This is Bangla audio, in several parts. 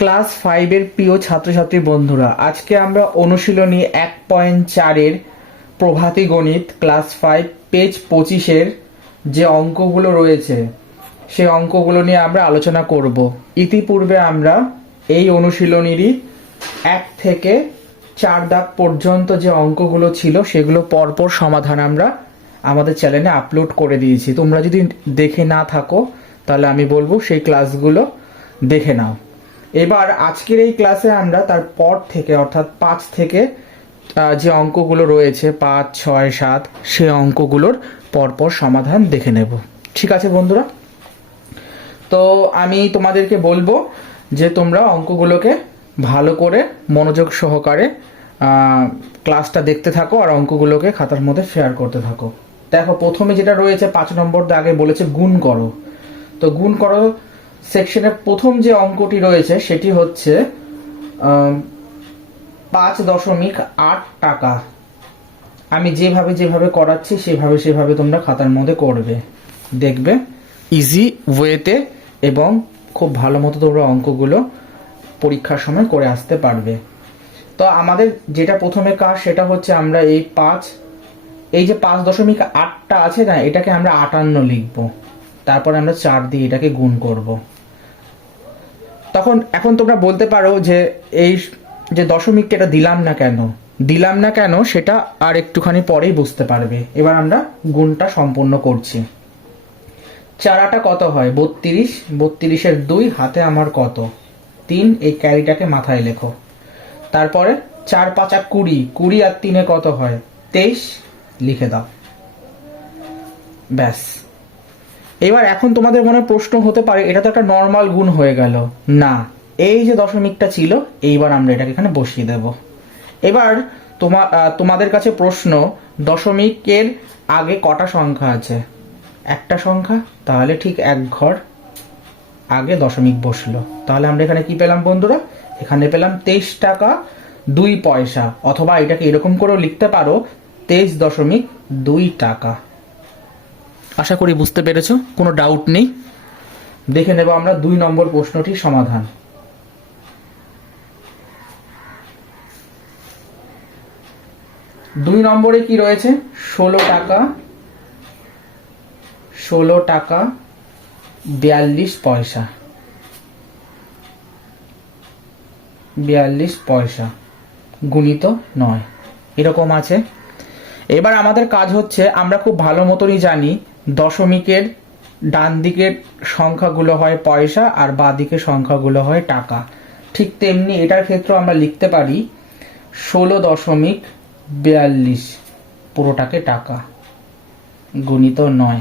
ক্লাস 5-এর প্রিয় ছাত্রছাত্রী বন্ধুরা, আজকে আমরা অনুশীলনী 1.4-এর প্রভাতী গণিত ক্লাস 5 পেজ 25-এর যে অঙ্কগুলো রয়েছে সেই অঙ্কগুলো নিয়ে আমরা আলোচনা করব। ইতিপূর্বে আমরা এই অনুশীলনীরই 1 থেকে 4 দাগ পর্যন্ত যে অঙ্কগুলো ছিল সেগুলো পরপর সমাধান আমরা আমাদের চ্যানেলে আপলোড করে দিয়েছি। তোমরা যদি দেখে না থাকো তাহলে আমি বলবো সেই ক্লাসগুলো দেখে নাও। এবার আজকের এই ক্লাসে আমরা তার পর থেকে অর্থাৎ 5 থেকে যে অঙ্কগুলো রয়েছে 5, 6, 7 সেই অঙ্কগুলোর পরপর সমাধান দেখে নেব। ঠিক আছে বন্ধুরা? তো আমি তোমাদেরকে বলবো যে তোমরা অঙ্কগুলোকে ভালো করে মনোযোগ সহকারে ক্লাসটা দেখতে থাকো আর অঙ্কগুলোকে খাতার মধ্যে শেয়ার করতে থাকো। দেখো, প্রথমে যেটা রয়েছে 5 নম্বর দাগে বলেছে গুণ করো। তো গুণ করো সেকশনের প্রথম যে অঙ্কটি রয়েছে সেটি হচ্ছে 5.8 টাকা। আমি যেভাবে করাচ্ছি সেভাবে তোমরা খাতার মধ্যে করবে, দেখবে ইজি ওয়েতে এবং খুব ভালো মতো তোমরা অঙ্কগুলো পরীক্ষার সময় করে আসতে পারবে। তো আমাদের যেটা প্রথমে কাজ সেটা হচ্ছে আমরা এই যে 5.8টা আছে না, এটাকে আমরা 58 লিখবো, তারপর আমরা 4 দিয়ে এটাকে গুণ করব। এখন তোমরা বলতে পারো যে এই যে দশমিকটা এটা দিলাম না কেন সেটা আর একটুখানি পরেই বুঝতে পারবে। এবার আমরা গুণটা সম্পূর্ণ করছি। 4 কত হয়? 32। 32-এর 2 হাতে আমার কত? 3। এই ক্যারিটাকে মাথায় লেখো। তারপরে 4 5 20, 20 আর 3 কত হয়? 23 লিখে দাও। ব্যাস। এবার এখন তোমাদের মনে প্রশ্ন হতে পারে এটা তো একটা নর্মাল গুণ হয়ে গেল। না, এই যে দশমিকটা ছিল এইবার আমরা এটাকে এখানে বসিয়ে দেব। এবার তোমাদের কাছে প্রশ্ন, দশমিকের আগে কটা সংখ্যা আছে? একটা সংখ্যা, তাহলে ঠিক এক ঘর আগে দশমিক বসলো। তাহলে আমরা এখানে কি পেলাম বন্ধুরা? এখানে পেলাম 23 টাকা 2 পয়সা, অথবা এটাকে এরকম করেও লিখতে পারো 23.2 টাকা। আশা করি বুঝতে পেরেছো, কোনো ডাউট নেই। দেখে নেব আমরা 2 নম্বর প্রশ্নটির সমাধান। 2 নম্বরে কি রয়েছে? 16 টাকা 42 পয়সা। 42 পয়সা গুণিত 9 এরকম আছে। এবার আমাদের কাজ হচ্ছে, আমরা খুব ভালো মতনই জানি দশমিকের ডান দিকের সংখ্যাগুলো হয় পয়সা আর বাঁ দিকের সংখ্যাগুলো হয় টাকা। ঠিক তেমনি এটার ক্ষেত্রে আমরা লিখতে পারি 16.42 পুরোটাকে টাকা গুণিত 9।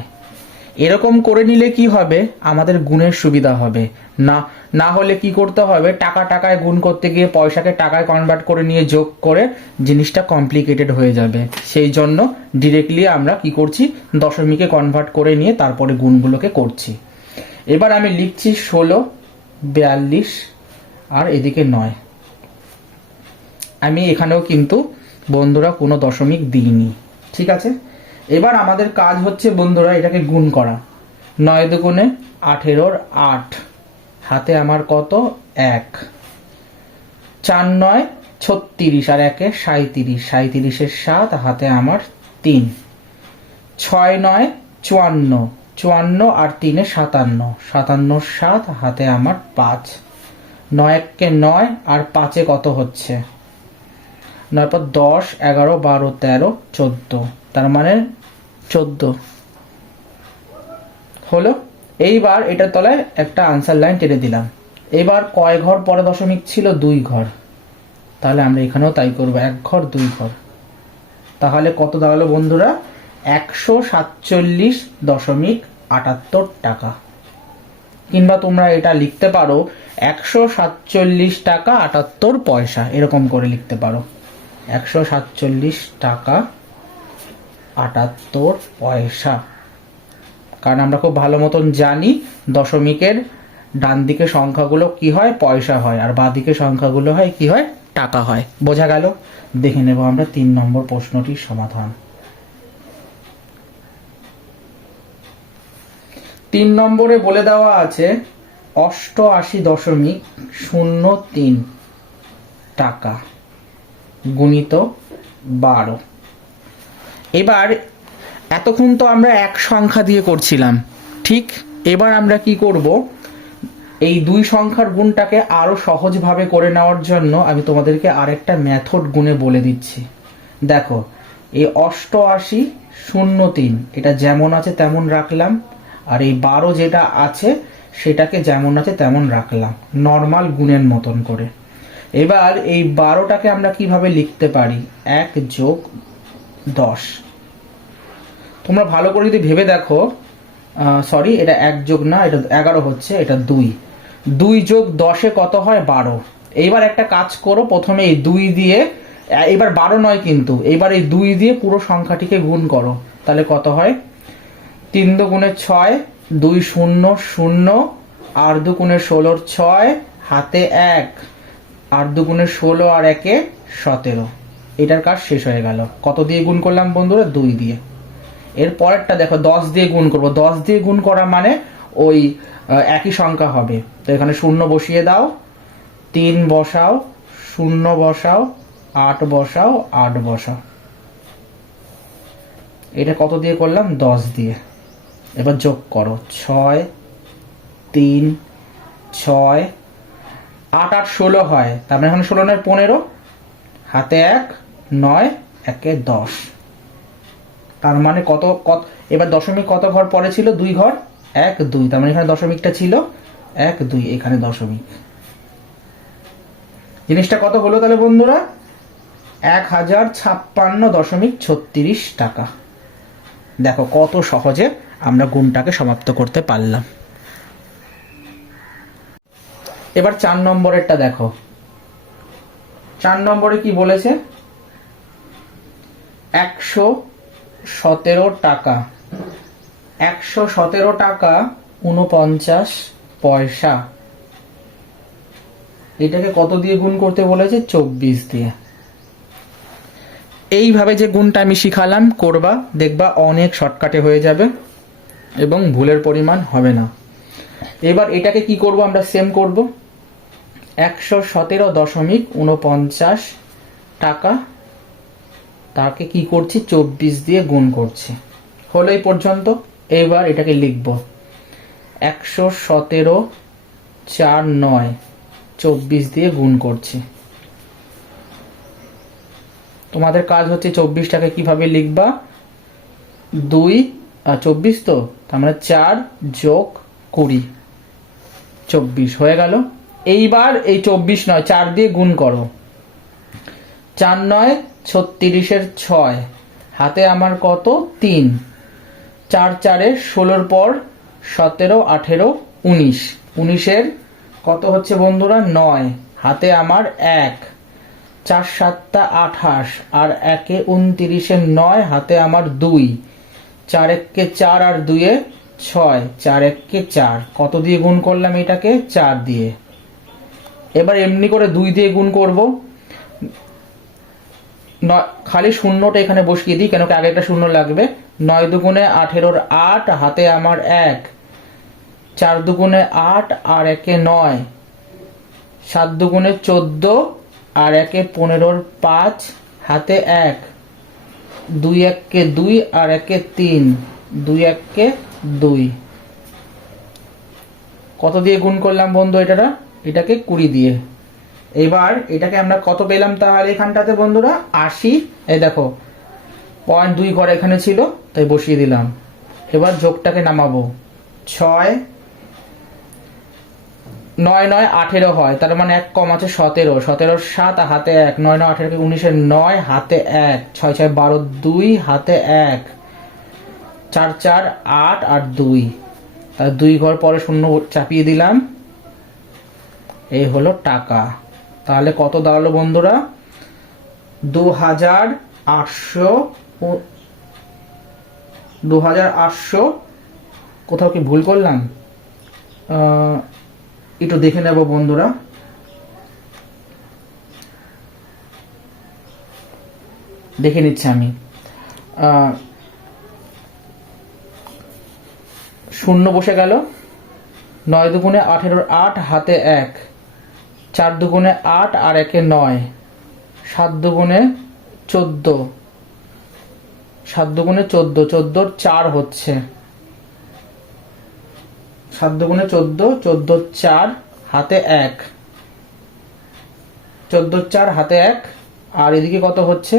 এরকম করে নিলে কি হবে? আমাদের গুণের সুবিধা হবে। না হলে কি করতে হবে? টাকায় গুণ করতে গিয়ে পয়সাকে টাকায় কনভার্ট করে নিয়ে যোগ করে জিনিসটা কমপ্লিকেটেড হয়ে যাবে। সেই জন্য ডিরেক্টলি আমরা কি করছি? দশমিকে কনভার্ট করে নিয়ে তারপরে গুণগুলোকে করছি। এবার আমি লিখছি 16, 42 আর এদিকে 9। আমি এখানেও কিন্তু বন্ধুরা কোনো দশমিক দিইনি। ঠিক আছে? এবার আমাদের কাজ হচ্ছে বন্ধুরা এটাকে গুণ করা। 9 দুগুণে 18, 8 হাতে আমার কত? 1। 4 9 36 আর 1 37, 37-এর 7 হাতে আমার 3। 6 9 54, 54 আর 3 57, 57-র 7 হাতে আমার 5। 9 1 9 আর 5 কত হচ্ছে? 9 পর 10 11 12 13 14, তার মানে 14 হলো। এইবার এটার তলায় একটা আনসার লাইন টেনে দিলাম। এবার কয় ঘর পরে দশমিক ছিল? 2 ঘর। তাহলে আমরা এখানেও তাই করব, 1 ঘর 2 ঘর। তাহলে কত দাঁড়ালো বন্ধুরা? 147.78 টাকা। কিংবা তোমরা এটা লিখতে পারো 147 টাকা 78 পয়সা, এরকম করে লিখতে পারো 147 টাকা 78 পয়সা। কারণ আমরা খুব ভালো মতন জানি দশমিকের ডান দিকে সংখ্যাগুলো কি হয়? পয়সা হয়, আর বাঁ দিকে সংখ্যাগুলো হয় কি হয়? টাকা হয়। বোঝা গেল? দেখে নেব আমরা 3 নম্বর প্রশ্নটির সমাধান। 3 নম্বরে বলে দেওয়া আছে 88.03 টাকা গুণিত 12। এবার এতক্ষণ তো আমরা এক সংখ্যা দিয়ে করছিলাম, ঠিক? এবার আমরা কি করব, এই দুই সংখ্যার গুণটাকে আরো সহজভাবে করে নেওয়ার জন্য আমি তোমাদেরকে আরেকটা মেথড গুণে বলে দিচ্ছি। দেখো, এই 88.03 এটা যেমন আছে তেমন রাখলাম, আর এই 12 যেটা আছে সেটাকে যেমন আছে তেমন রাখলাম, নর্মাল গুণের মতন করে। এবার এই 12টাকে আমরা কিভাবে লিখতে পারি? 1 যোগ 10। তোমরা ভালো করে যদি ভেবে দেখো, সরি, এটা 1 যোগ না, এটা 11 হচ্ছে, এটা 2। 2 যোগ 10-এ কত হয়? 12। এইবার একটা কাজ করো, প্রথমে এই 2 দিয়ে, এবার 12 নয় কিন্তু, এইবার এই 2 দিয়ে পুরো সংখ্যাটিকে গুণ করো, তাহলে কত হয়? 3 দুগুণে 6, 2 0 0, 8 দুগুণে 16 6, হাতে 1, 8 দুগুণে 16 আর 1-এ 17। এটার কাজ শেষ হয়ে গেল। কত দিয়ে গুণ করলাম বন্ধুরা? 2 দিয়ে। এর পরেরটা দেখো, 10 দিয়ে গুণ করব। 10 দিয়ে গুণ করা মানে ওই একই সংখ্যা হবে, তো এখানে 0 বসিয়ে দাও, 3 বসাও, 0 বসাও, 8 বসাও, 8 বসাও। এটা কত দিয়ে করলাম? 10 দিয়ে। এবার যোগ করো, 6 3 6, 8 8 16 হয়, তার মানে এখানে 16 9 15, হাতে 1, 9 1 10। তার মানে কত কত? এবার দশমিক কত ঘর পরে ছিল? 2 ঘর, 1 2, তার মানে এখানে দশমিকটা ছিল 1 2, এখানে দশমিক। জিনিসটা কত হলো তাহলে বন্ধুরা? 1056.36 টাকা। দেখো কত সহজে আমরা গুণটাকে সমাপ্ত করতে পারলাম। এবার 4 নম্বরেরটা দেখো। 4 নম্বরে কি বলেছে? 117 টাকা, 117 টাকা 49 পয়সা। এটাকে কত দিয়ে গুণ করতে বলেছে? 24 দিয়ে। এইভাবে যে গুণটা আমি শিখালাম করবা, দেখবা অনেক শর্টকাটে হয়ে যাবে এবং ভুলের পরিমাণ হবে না। এবার এটাকে কি করব? আমরা সেম করব। 117.49 টাকা, তাকে কি করছি? 24 দিয়ে গুণ করছি। হলো এই পর্যন্ত। এবার এটাকে লিখব 117 4 9, 24 দিয়ে গুণ করছি। তোমাদের কাজ হচ্ছে 24টাকে কিভাবে লিখবা? 2 24 তো, তার মানে 4 যোগ 20, 24 হয়ে গেল। এইবার এই 24 নয়, 4 দিয়ে গুণ করো। 4 9 36-এর 6, হাতে আমার কত? 3, 4 4-এ 16-র পর 17 18 19, 19-এর কত হচ্ছে বন্ধুরা? 9, হাতে আমার 1, 4 7 28 আর 1-এ 29-এর 9, হাতে আমার 2, 4 1-কে 4 আর 2-এ 6, 4 1-কে 4। কত দিয়ে গুণ করলাম এটাকে? 4 দিয়ে। এবার এমনি করে 2 দিয়ে গুণ করব। খালি শূন্যটা এখানে বসিয়ে দিই, কেন কি আগে একটা শূন্য লাগবে। 9 দুগুণে 18-র 8, হাতে আমার 1, 4 দুগুণে 8 আর 1-এ 9, 7 দুগুণে 14 আর 1-এ 15-র 5, হাতে 1, 2 1-কে 2 আর 1-এ 3, 2 1-কে 2। কত দিয়ে গুণ করলাম বন্ধু এটাকে? 20 দিয়ে। এবার এটাকে আমরা কত পেলাম তাহলে এখানটাতে বন্ধুরা? 80। এই দেখো 0.2 ঘর এখানে ছিল, তাই বসিয়ে দিলাম। এবার যোগটাকে নামাবো। 6 9 9 18 হয়, তার মানে 1 কম আছে 17, 17-র 7 হাতে 1, 9 9 18-কে 19-এর 9, হাতে 1, 6 6 12 2, হাতে 1, 4 4 8 আর 2, তার 2 ঘর পরে শূন্য চাপিয়ে দিলাম। এই হলো টাকা। তাহলে কত দাঁড়ালো বন্ধুরা? 2800। কোথাও কি ভুল করলাম? একটু দেখে নেব বন্ধুরা। দেখে নিচ্ছি আমি। শূন্য বসে গেল, 9 দুগুণে 18, 8 হাতে 1, 4 দুগুণে 8 আর 1 9, 7 দুগুণে 14, 7 দুগুণে 14, 14 4 হচ্ছে, 7 দুগুণে 14, 14 4 হাতে 1, 14 4 হাতে 1, আর এদিকে কত হচ্ছে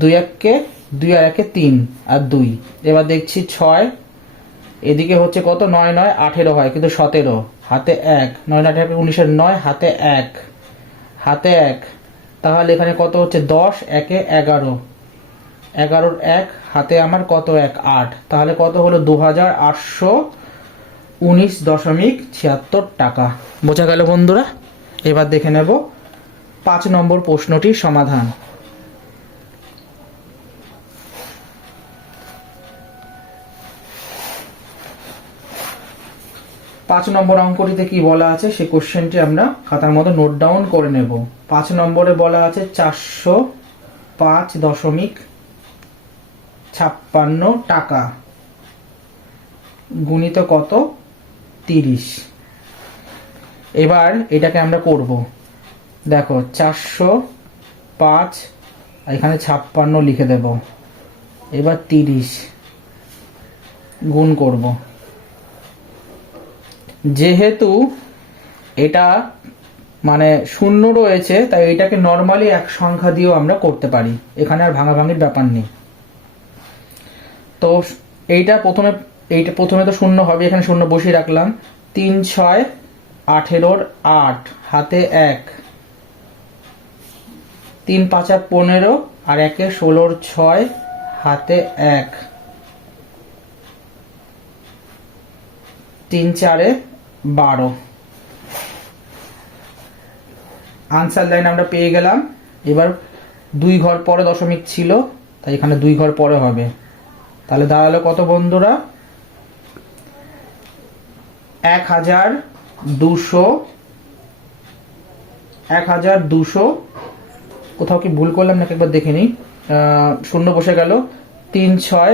2 1 কে 2 আর 1 3 আর 2। এবার দেখছি 6, এদিকে হচ্ছে কত 9 9 18 হয় কিন্তু 17 হাতে 1, 9 9 18 19 9 হাতে 1, হাতে 1, তাহলে এখানে কত হচ্ছে 10 1 11, 11 1 হাতে আমার কত 1 8, তাহলে কত হলো 2819.76 টাকা। বোঝা গেল বন্ধুরা? এবার দেখে নেব 5 নম্বর প্রশ্নটির সমাধান। 5 নম্বর অঙ্কটিতে কি বলা আছে সেই কোশ্চেনটি আমরা খাতার মধ্যে নোট ডাউন করে নেব। 5 নম্বরে বলা আছে 405.56 টাকা গুণিত কত 30। এবার এটাকে আমরা করব, দেখো 405 এখানে 56 লিখে দেব, এবার 30 গুণ করব। যেহেতু এটা মানে শূন্য রয়েছে তাই এটাকে নর্মালি এক সংখ্যা দিয়েও আমরা করতে পারি, এখানে আর ভাঙাভাঙির ব্যাপার নেই। তো এইটা প্রথমে তো শূন্য হবে, এখানে শূন্য বসিয়ে রাখলাম। 3 6 18 8 হাতে 1, 3 5 15 আর 1 16 6 হাতে 1, 3 4 12। আনসার লাইন আমরা পেয়ে গেলাম। এবার 2 ঘর পরে দশমিক ছিল তাই এখানে 2 ঘর পরে হবে, তাহলে দাঁড়ালো কত বন্ধুরা 1200। কোথাও কি ভুল করলাম নাকি একবার দেখে নিই। শূন্য বসে গেল। 3 6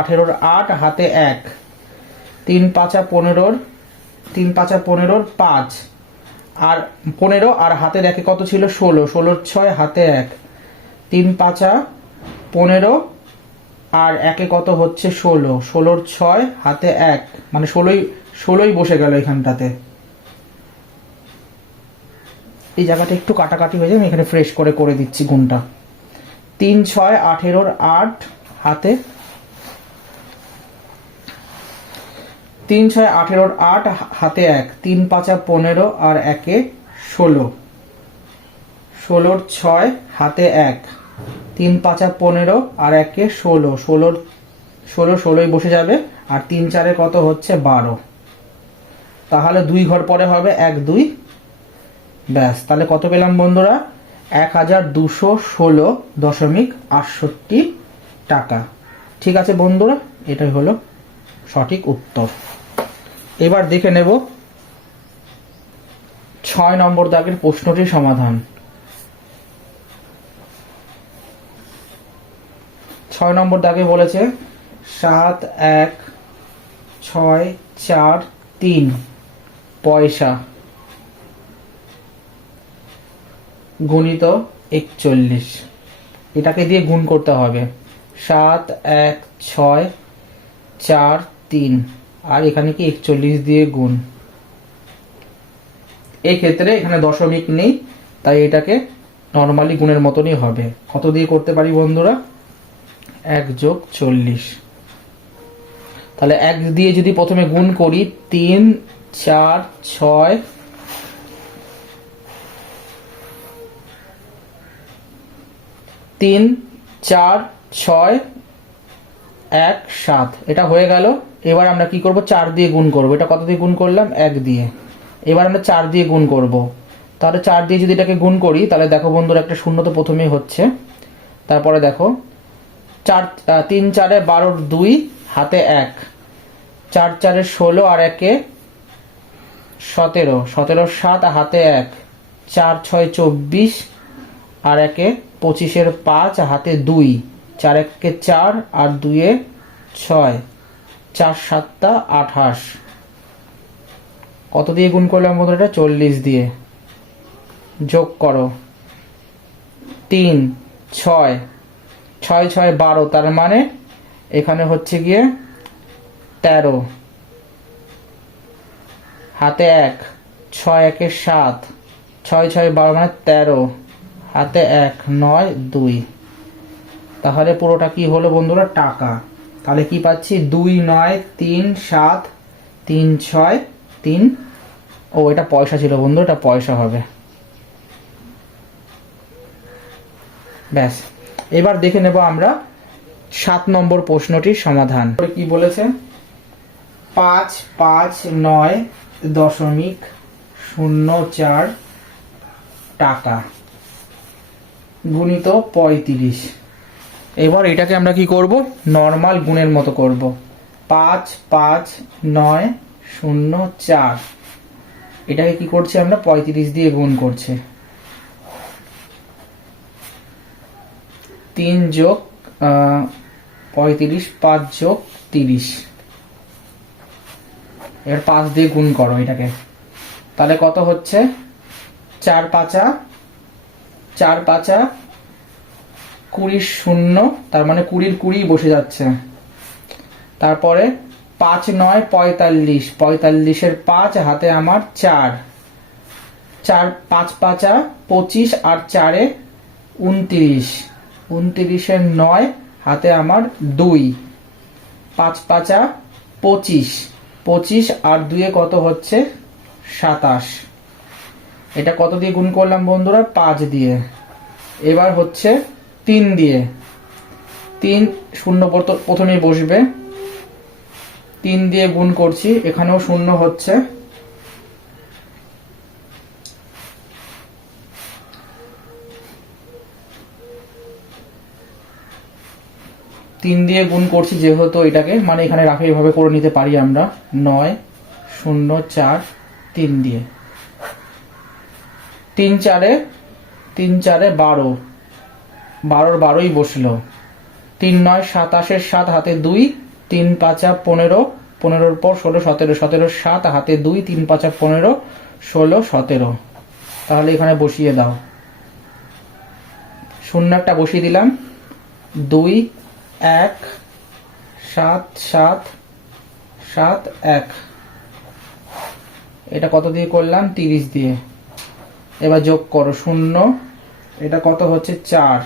18 8 হাতে 1, 3 5 15 3 5 15 5 আর 15 আর হাতে দেখে কত ছিল 16, 16 6 হাতে 1, 3 5 15 আর 1 কত হচ্ছে 16, 16 6 হাতে 1, মানে 16ই বসে গেল এখানটাতে। এই জায়গাটা একটু কাটাকাটি হয়ে যায়, আমি এখানে ফ্রেশ করে দিচ্ছি গুণটা। 3 6 18 8 হাতে 3 6 18 8 হাতে 1, 3 5 15 আর 1 16, 16 6 হাতে 1, 3 5 15 আর 1 16, 16ই বসে যাবে, আর 3 4 কত হচ্ছে 12। তাহলে 2 ঘর পরে হবে 1 2, ব্যাস। তাহলে কত পেলাম বন্ধুরা 1216.68 টাকা। ঠিক আছে বন্ধুরা, এটাই হলো সঠিক উত্তর। এবার দেখে নেব 6 নম্বর দাগের প্রশ্নটির সমাধান। 6 নম্বর দাগে বলেছে 7 1 6 4 3 পয়সা গুণিত 41। এটাকে দিয়ে গুণ করতে হবে। 7 1 6 4 3 আর এখানে কি 41 দিয়ে গুণ। এই ক্ষেত্রে এখানে দশমিক নেই তাই এটাকে নর্মালি গুণের মতনই হবে। কত দিয়ে করতে পারি বন্ধুরা 1 যোগ 40। তাহলে 1 দিয়ে যদি প্রথমে গুণ করি 3 4 6 3 4 6 1 7, এটা হয়ে গেল। এবার আমরা কি করব 4 দিয়ে গুণ করব। এটা কত দিয়ে গুণ করলাম 1 দিয়ে। এবার আমরা 4 দিয়ে গুণ করব। তাহলে 4 দিয়ে যদি এটাকে গুণ করি তাহলে দেখো বন্ধুরা একটা শূন্য তো প্রথমেই হচ্ছে। তারপরে দেখো 4 3 4 12 2 হাতে 1, 4 4 16 আর 1 17, 17 7 হাতে 1, 4 6 24 আর 1 25 5 হাতে 2, 4 1 4 আর 2 6, 4 7 28। কত দিয়ে গুণ করলাম বন্ধুরা? এটা 40 দিয়ে। যোগ করো 3 6 6 6 12, তার মানে এখানে হচ্ছে গিয়ে 13, হাতে 1, 6 1 7, 6 6 12 মানে 13, হাতে 1 9 2। তাহলে পুরোটা কি হলো বন্ধুরা? টাকা। তাহলে কি পাচ্ছি? 2 9 3 7 3 6 3। ও, এটা পয়সা ছিল বন্ধু, এটা পয়সা হবে। ব্যাস, এবার দেখে নেব আমরা 7 নম্বর প্রশ্নটির সমাধান। কি বলেছে? 559.04 টাকা গুণিত 35। এবার এটাকে আমরা কি করব? নর্মাল গুণের মতো করব। 55904, এটাকে কি করছি আমরা? 35 দিয়ে গুণ করছি। 3 যোগ 35, 5 যোগ 30। এবার 5 দিয়ে গুণ করো এটাকে। তাহলে কত হচ্ছে? 4 5 20 শূন্য, তার মানে 20 20 বসে যাচ্ছে। তারপরে 5 9 45, 45 5, হাতে আমার 4, 4 5 5 25 আর 4 29, 29 9, হাতে আমার 2, 5 5 25, 25 আর 2 কত হচ্ছে? 27। এটা কত দিয়ে গুণ করলাম বন্ধুরা? 5 দিয়ে। এবার হচ্ছে 3 দিয়ে। 3 শূন্য প্রথমেই বসবে, 3 দিয়ে গুণ করছি, এখানেও শূন্য হচ্ছে। তিন দিয়ে গুণ করছি যেহেতু এটাকে, মানে এখানে রাখে এভাবে করে নিতে পারি আমরা। 9 0 4 3 দিয়ে। 3 4 12, 12 12ই বসলো। 3 9 27 7, হাতে 2, 3 5 15, 15 পর 16 17, 17 7, হাতে 2, 3 5 15 16 17। তাহলে এখানে বসিয়ে দাও। শূন্য একটা বসিয়ে দিলাম। 2 1 7 7 7 1। এটা কত দিয়ে করলাম? 30 দিয়ে। এবার যোগ করো 0, এটা কত হচ্ছে? 4,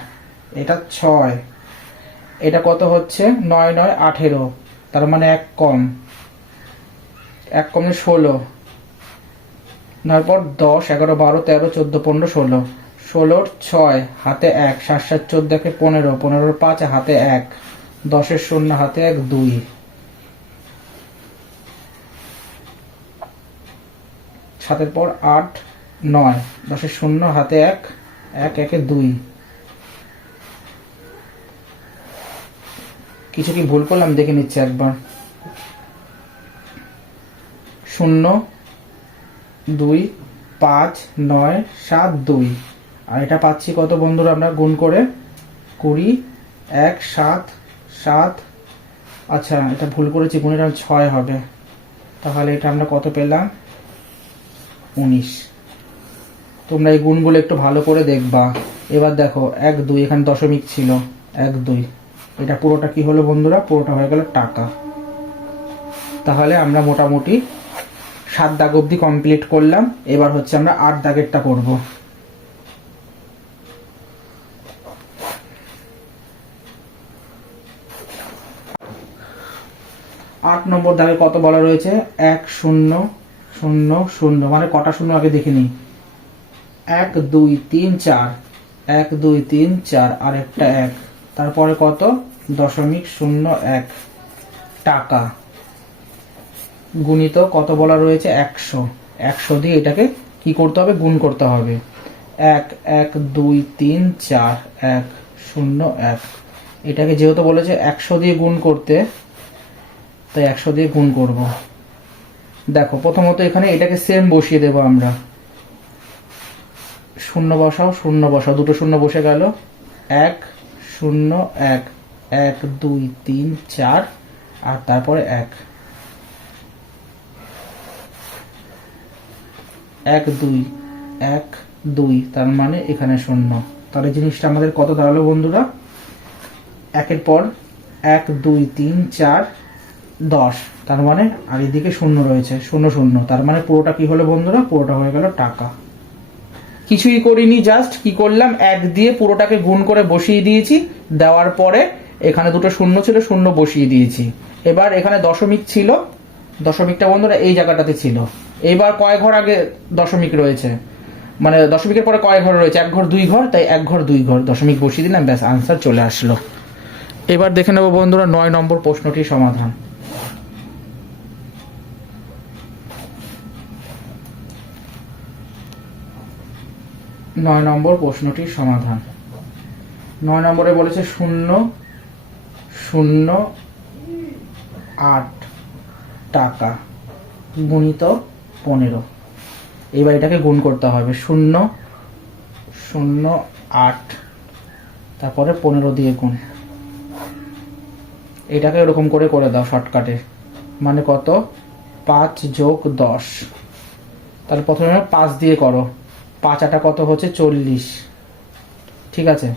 এটা 6, এটা কত হচ্ছে? 9 9 18, তার মানে 1 কম, 1 কমে 16। তারপর 10 11 12 13 14 15 16, 16 6, হাতে 1, 7 7 14 15, 15 5, হাতে 1, 10 0, হাতে 1 2। 7 পর 8 9, 10 0, হাতে 1, 1 1 2। কিছু কি ভুল করলাম দেখে নিচ্ছি একবার। 0 2 5 9 7 2। আর এটা পাচ্ছি কত বন্ধুরা আমরা গুণ করে? 20 1 7 7। আচ্ছা, এটা ভুল করেছি, গুণের 6 হবে। তাহলে এটা আমরা কত পেলাম? 19। তোমরা এই গুণগুলো একটু ভালো করে দেখবা। এবার দেখো 1 2, এখানে দশমিক ছিল, 1 2। এটা পুরোটা কি হলো বন্ধুরা? পুরোটা হয়ে গেল টাকা। তাহলে আমরা মোটামুটি 7 দাগ অবধি কমপ্লিট করলাম। এবার হচ্ছে আমরা 8 দাগেরটা করব। 8 নম্বর দাগে কত বলা রয়েছে? 1 0 0 0, মানে কটা শূন্য আগে দেখে নিই। 1 2 3 4, 1 2 3 4, আর একটা 1, তারপরে কত? 0.01 টাকা গুণিত কত বলা রয়েছে? 100। 100 দিয়ে এটাকে কি করতে হবে? গুণ করতে হবে। 1 1 2 3 4 1 0 1। এটাকে যেহেতু বলেছে 100 দিয়ে গুণ করতে, তাই 100 দিয়ে গুণ করব। দেখো প্রথমত এখানে এটাকে সেম বসিয়ে দেব আমরা। শূন্য বসাও, শূন্য বসাও, দুটো শূন্য বসে গেল। 1 0 1 1 2 3 4, আর তারপরে 1। এক দুই, এক দুই, তার মানে এখানে শূন্য। তাহলে জিনিসটা আমাদের কত দাঁড়ালো বন্ধুরা? একের পর 1 2 3 4 10, তার মানে আর এদিকে শূন্য রয়েছে, শূন্য শূন্য, তার মানে পুরোটা কি হলো বন্ধুরা? পুরোটা হয়ে গেল টাকা। কিছুই করিনি, জাস্ট কি করলাম, 1 দিয়ে পুরোটাকে গুণ করে বসিয়ে দিয়েছি, দেওয়ার পরে এখানে দুটো শূন্য ছিল, শূন্য বসিয়ে দিয়েছি। এবার এখানে দশমিক ছিল, দশমিকটা বন্ধুরা এই জায়গাটাতে ছিল। এবার কয় ঘর আগে দশমিক রয়েছে, মানে দশমিকের পরে কয় ঘর রয়েছে? 1 ঘর 2 ঘর, তাই 1 ঘর 2 ঘর দশমিক বসিয়ে দিলাম, ব্যাস আনসার চলে আসলো। এবার দেখে নেব বন্ধুরা 9 নম্বর প্রশ্নটির সমাধান। 9 নম্বর প্রশ্নটির সমাধান। 9 নম্বরে বলেছে 008 টাকা গুণিত 15। এবার এটাকে গুণ করতে হবে, 008 তারপরে 15 দিয়ে গুণ। এটাকে এরকম করে করে দাও শর্টকাটে, মানে কত? 5 যোগ 10। তাহলে প্রথমে 5 দিয়ে করো, 5 আটা কত হচ্ছে? 40। ঠিক আছে,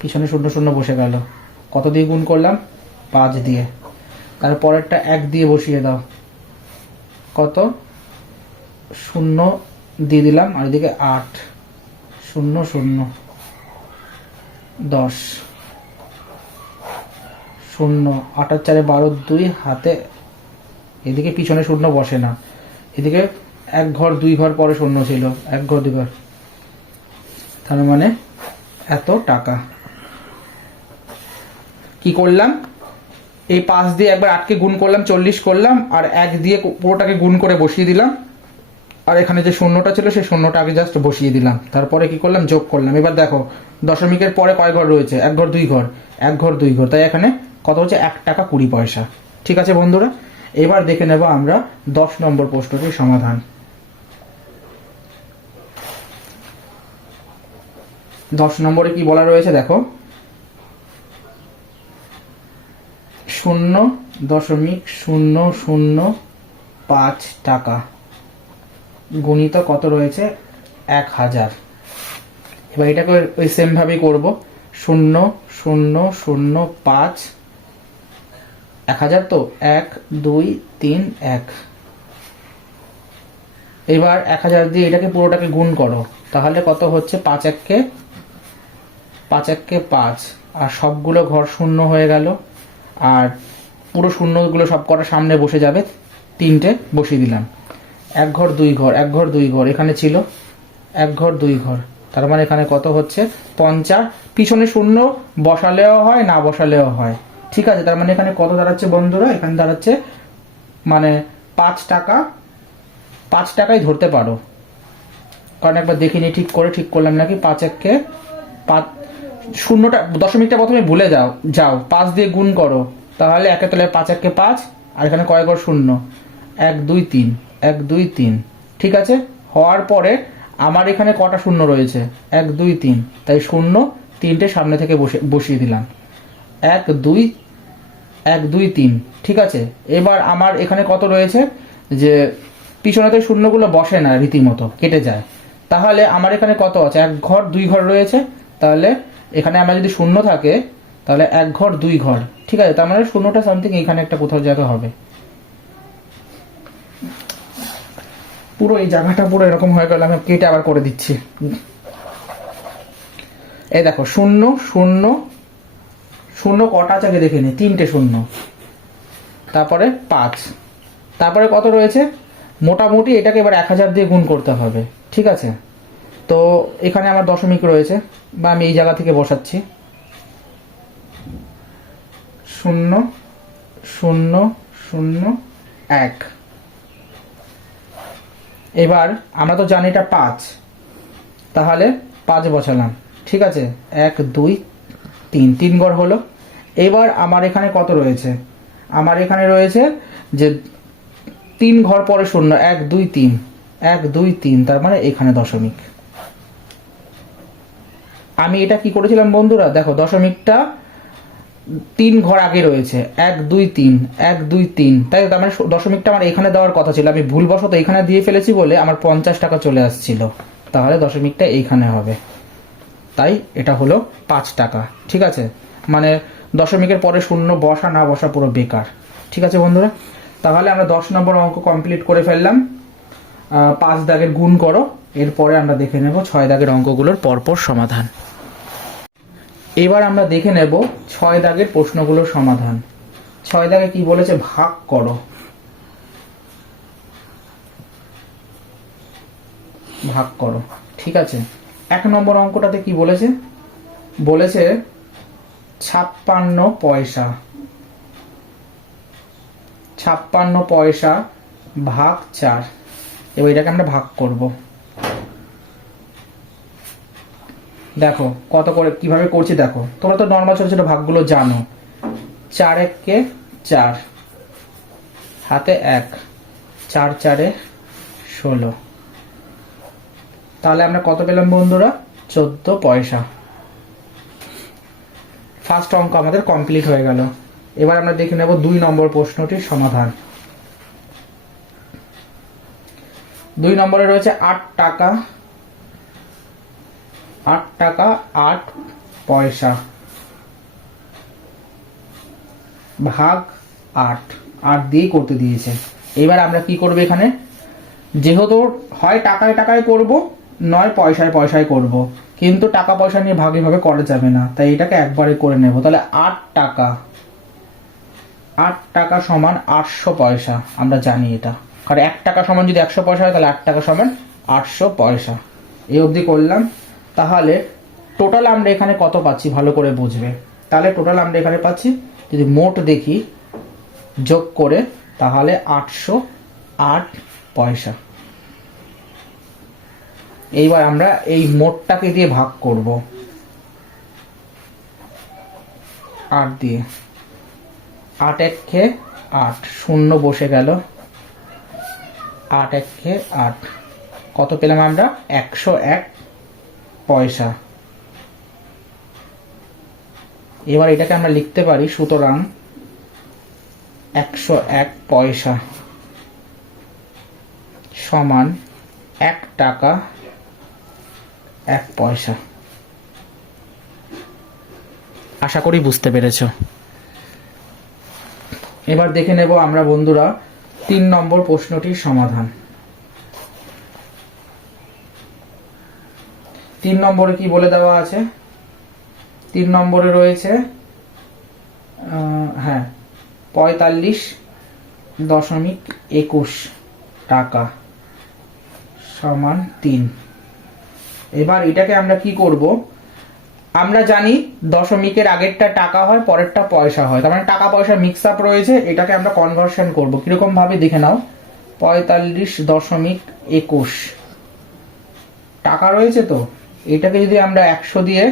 পিছনে শূন্য শূন্য বসে গেল। কত দিয়ে গুণ করলাম? 5 দিয়ে। তারপরেরটা 1 দিয়ে বসিয়ে দাও, কত? 0 দিয়ে দিলাম, আর এদিকে 8, 0 0 10, 0 8 আর 4 12, 2 হাতে, এদিকে পিছনে শূন্য বসে না, এদিকে 1 ঘর 2 ঘর পরে শূন্য ছিল, 1 ঘর 2 ঘর, তার মানে এত টাকা। কি করলাম? এই 5 দিয়ে একবার 8 কে গুণ করলাম, 40 করলাম, আর 1 দিয়ে পুরোটাকে গুণ করে বসিয়ে দিলাম, আর এখানে যে শূন্যটা ছিল সেই শূন্যটা আগে জাস্ট বসিয়ে দিলাম, তারপরে কি করলাম? যোগ করলাম। এবার দেখো দশমিকের পরে কয় ঘর রয়েছে? 1 ঘর 2 ঘর, 1 ঘর 2 ঘর, তাই এখানে কত হচ্ছে? 1 টাকা 20 পয়সা। ঠিক আছে বন্ধুরা, এবার দেখে নেব আমরা 10 নম্বর প্রশ্নটির সমাধান। 10 নম্বরে কি বলা রয়েছে দেখো, 0.005 টাকা গুণিত কত রয়েছে? 1000। এবার এটাকে ওই সেম ভাবেই করবো, 0.005, 1000 তো 1 2 3 1। এবার 1000 দিয়ে এটাকে পুরোটাকে গুণ করো, তাহলে কত হচ্ছে? 5 1 কে 5, আর সবগুলো ঘর শূন্য হয়ে গেল, আর পুরো শূন্যগুলো সব কটা সামনে বসে যাবে, 3টে বসিয়ে দিলাম। 1 ঘর 2 ঘর, 1 ঘর 2 ঘর এখানে ছিল, 1 ঘর 2 ঘর, তার মানে এখানে কত হচ্ছে? 50। পিছনে শূন্য বসালেও হয়, না বসালেও হয়। ঠিক আছে, তার মানে এখানে কত দাঁড়াচ্ছে বন্ধুরা? এখানে দাঁড়াচ্ছে মানে 5 টাকা, 5 টাকাই ধরতে পারো, কারণ একবার দেখিনি ঠিক করে, ঠিক করলাম নাকি। 5 1 কে 5, শূন্যটা দশমিকটা প্রথমে ভুলে যাও, 5 দিয়ে গুণ করো, তাহলে একে তলায় 5 1 কে 5, আর এখানে কয় ঘর শূন্য? 1 2 3, 1 2 3। ঠিক আছে, হওয়ার পরে আমার এখানে কটা শূন্য রয়েছে? 1 2 3, তাই শূন্য 3টে সামনে থেকে বসিয়ে দিলাম, 1 2 1 2 3। ঠিক আছে, এবার আমার এখানে কত রয়েছে? যে পিছনেতে শূন্যগুলো বসে না, রীতিমতো কেটে যায়, তাহলে আমার এখানে কত আছে? 1 ঘর 2 ঘর রয়েছে, তাহলে এখানে আমার যদি শূন্য থাকে তাহলে 1 ঘর 2 ঘর। ঠিক আছে, তার মানে শূন্যটা সামথিং এখানে একটা কোথাও জায়গা হবে। পুরো এই জায়গাটা পুরো এরকম হয়ে গেল, আমি কেটে আবার করে দিচ্ছি। এই দেখো 0 0 0 কটা আছে আগে দেখে নি, 3টে শূন্য, তারপরে 5, তারপরে কত রয়েছে? মোটামুটি এটাকে এবার 1000 দিয়ে গুণ করতে হবে। ঠিক আছে, তো এখানে আমার দশমিক রয়েছে, বা আমি এই জায়গা থেকে বসাচ্ছি, 0 0 0 1। এবার আমরা তো জানি এটা 5, তাহলে 5 বসালাম। ঠিক আছে, 1 2 3, 3 ঘর হলো। এবার আমার এখানে কত রয়েছে? আমার এখানে রয়েছে যে 3 ঘর পরে শূন্য, 1 2 3, 1 2 3, তার মানে এখানে দশমিক। আমি এটা কি করেছিলাম বন্ধুরা? দেখো দশমিকটা তিন ঘর আগে রয়েছে, 1 2 3 1 2 3, তাই তার মানে দশমিকটা আমার এখানে দেওয়ার কথা ছিল, আমি ভুলবশত এখানে দিয়ে ফেলেছি বলে আমার 50 টাকা চলে আসছিল, তাহলে দশমিকটা এইখানে হবে, তাই এটা হলো 5 টাকা। ঠিক আছে, মানে দশমিকের পরে শূন্য বসা না বসা পুরো বেকার। ঠিক আছে বন্ধুরা, তাহলে আমরা 10 নম্বর অঙ্ক কমপ্লিট করে ফেললাম। 5 দাগের গুণ করো, এরপরে আমরা দেখে নেব 6 দাগের অঙ্কগুলোর পরপর সমাধান। এবার আমরা দেখে নেব 6 দাগের প্রশ্নগুলোর সমাধান। 6 দাগে কি বলেছে, ভাগ করো। ভাগ করো, ঠিক আছে। 1 নম্বর অঙ্কটাতে কি বলেছে, বলেছে 56 পয়সা। 56 পয়সা ভাগ 4। এবার এটাকে আমরা ভাগ করব। দেখো কত করে কিভাবে করছি, দেখো তোমরা তো নর্মাল ছোট ছোট ভাগগুলো জানো। 4 1 4, হাতে 1, 4 4 16। তাহলে আমরা কত পেলাম বন্ধুরা, 14 পয়সা। ফার্স্ট অঙ্ক আমাদের কমপ্লিট হয়ে গেল। এবার আমরা দেখে নেব 2 নম্বর প্রশ্নটির সমাধান। 2 নম্বরে রয়েছে 8 টাকা, 8 টাকা 8 পয়সা ভাগ 8, 8 দিয়েই করতে দিয়েছে। এবার আমরা কি করব, এখানে যেহেতু হয় টাকায় টাকায় করব, নয় পয়সায় পয়সায় করব, কিন্তু টাকা পয়সা নিয়ে ভাগে ভাগে করা যাবে না, তাই এটাকে একবারে করে নেব। তাহলে 8 টাকা, 8 টাকা সমান 800 পয়সা, আমরা জানি এটা, কারণ 1 টাকা সমান যদি 100 পয়সা হয় তাহলে 8 টাকা সমান 800 পয়সা। এই অবধি করলাম। তাহলে টোটাল আমরা এখানে কত পাচ্ছি ভালো করে বুঝবে। তাহলে টোটাল আমরা এখানে পাচ্ছি, যদি মোট দেখি যোগ করে, তাহলে 808 পয়সা। এইবার আমরা এই মোটটাকে দিয়ে ভাগ করব 8 দিয়ে। 8 1 8, শূন্য বসে গেল, 8 1 8, কত পেলাম আমরা, 101 পয়সা। এবার এটাকে আমরা লিখতে পারি, সুতরাং 101 পয়সা সমান 1 টাকা 1 পয়সা। আশা করি বুঝতে পেরেছ। এবার দেখে নেব আমরা বন্ধুরা 3 নম্বর প্রশ্নটির সমাধান। 3 নম্বরে কি বলে দেওয়া আছে, 3 নম্বরে রয়েছে 45.21 টাকা সমান 3। এবার এটাকে আমরা কি করব, আমরা জানি দশমিকের আগেরটা টাকা হয়, পরেরটা পয়সা হয়, তার মানে টাকা পয়সা মিক্স আপ রয়েছে, এটাকে আমরা কনভার্সন করব। কিরকম ভাবে দেখে নাও, 45.21 টাকা রয়েছে, তো এটাকে যদি আমরা 100 দিয়ে